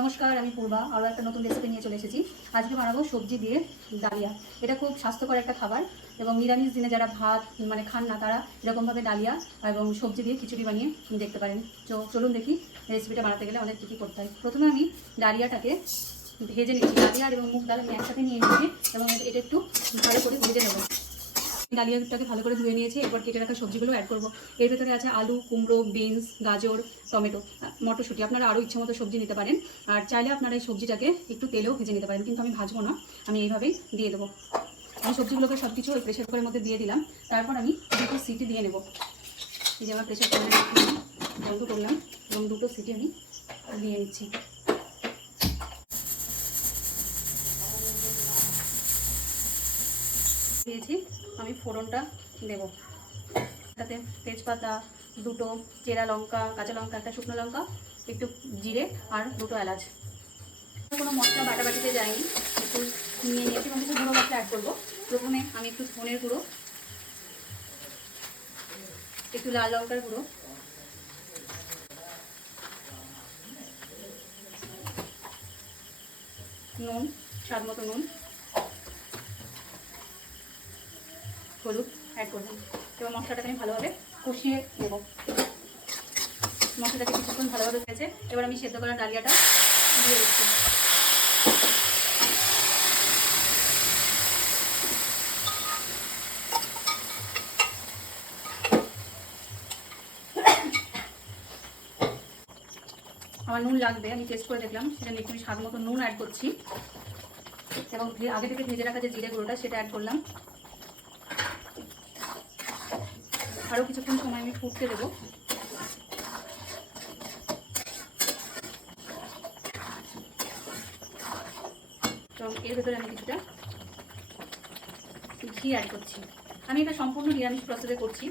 নমস্কার, আমি পূর্বা আরও একটা নতুন রেসিপি নিয়ে চলে এসেছি। আজকে বানাবো সবজি দিয়ে ডালিয়া। এটা খুব স্বাস্থ্যকর একটা খাবার এবং নিরামিষ দিনে যারা ভাত খান না তারা এরকমভাবে ডালিয়া এবং সবজি দিয়ে খিচুড়ি বানিয়ে দেখতে পারেন। তো চলুন দেখি রেসিপিটা বানাতে গেলে আমাদের কী কী করতে হয়। প্রথমে আমি ডালিয়াটাকে ভেজে নিচ্ছি। ডালিয়া এবং মুগ ডাল আমি একসাথে নিয়ে নিচ্ছি এবং এটা একটু ভালো করে ভেজে নেব। ডালিয়াটাকে ভালো করে ধুয়ে নিয়েছি। এরপর কেটে রাখা সবজিগুলো অ্যাড করব। এর ভেতরে আছে আলু, কুমড়ো, বিনস, গাজর, টমেটো, মটরশুঁটি। আপনারা আরও ইচ্ছে মতো সবজি নিতে পারেন। আর চাইলে আপনারা এই সবজিটাকে একটু তেলেও ভেজে নিতে পারেন, কিন্তু আমি ভাজবো না, আমি এইভাবেই দিয়ে দেবো। আমি সবজিগুলোকে সব কিছু ওই প্রেশার কুকারের মধ্যে দিয়ে দিলাম। তারপর আমি দুটো সিটি দিয়ে নেব। এই যে আমার প্রেশার কুকারে বন্ধ করলাম এবং দুটো সিটি আমি দিয়ে নিচ্ছি। দিয়েছি, আমি ফোড়নটা দেবো। তাতে তেজপাতা, দুটো চেরা লঙ্কা, কাঁচা লঙ্কা, একটা শুকনো লঙ্কা, একটু জিরে আর দুটো এলাচ। কোনো মশলা বাটাবাটিতে যায়নি, একটু নিয়ে নিয়েছি এবং কিছু গুঁড়ো মশলা অ্যাড করবো। প্রথমে আমি একটু ধনের গুঁড়ো, একটু লাল লঙ্কার গুঁড়ো, নুন, স্বাদ মতো নুন, হলুদ অ্যাড করলাম এবং মশলাটাকে আমি ভালোভাবে কষিয়ে নেব। মশলাটাকে কিছুক্ষণ ভালোভাবে গেছে, এবার আমি সেদ্ধ করা ডালিয়াটা দিয়ে দিচ্ছি। আমার নুন লাগবে, আমি টেস্ট করে দেখলাম, সেটা একটু স্বাদ মতো নুন অ্যাড করছি এবং আগে থেকে ভেজে রাখা যে জিরে গুঁড়োটা সেটা অ্যাড করলাম। আরও কিছুক্ষণ সময় আমি ফুটতে দেবো। এবং এর ভেতরে আমি কিছুটা ঘি অ্যাড করছি। আমি এটা সম্পূর্ণ নিরামিষ প্রসেসে করছি।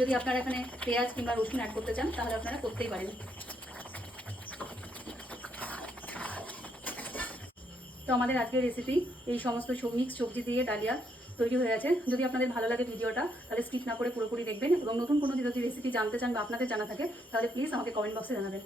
যদি আপনারা এখানে পেঁয়াজ কিংবা রসুন অ্যাড করতে চান তাহলে আপনারা করতেই পারেন। তো আমাদের আজকের রেসিপি এই সমস্ত মিক্স সবজি দিয়ে ডালিয়া তৈরি হয়ে আছে। যদি আপনাদের ভালো লাগে ভিডিওটা তাহলে স্কিপ না করে পুরোপুরি দেখবেন এবং নতুন কোনো যদি রেসিপি জানতে চান বা আপনাদের জানা থাকে তাহলে প্লিজ আমাকে কমেন্ট বক্সে জানাবেন।